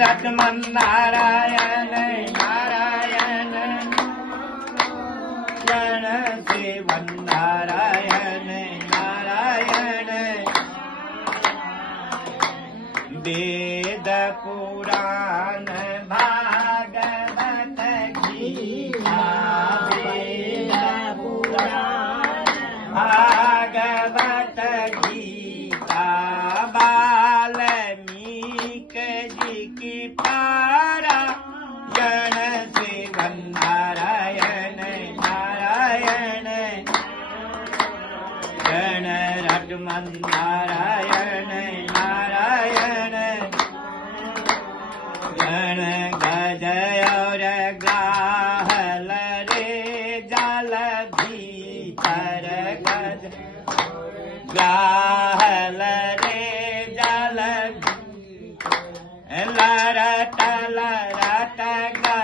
रटमन नारायण नारायण गण सेवन नारायण नारायण वेद पुराण भागवत गीता वेद पुराण भागवत गीता वाल्मीकि जी की पारायण सेवन नारायण नारायण गण रटमन नारायण नारायण गण गजय और गाहल रे जल भीतर गज गाहल रे जल लरट लरट गा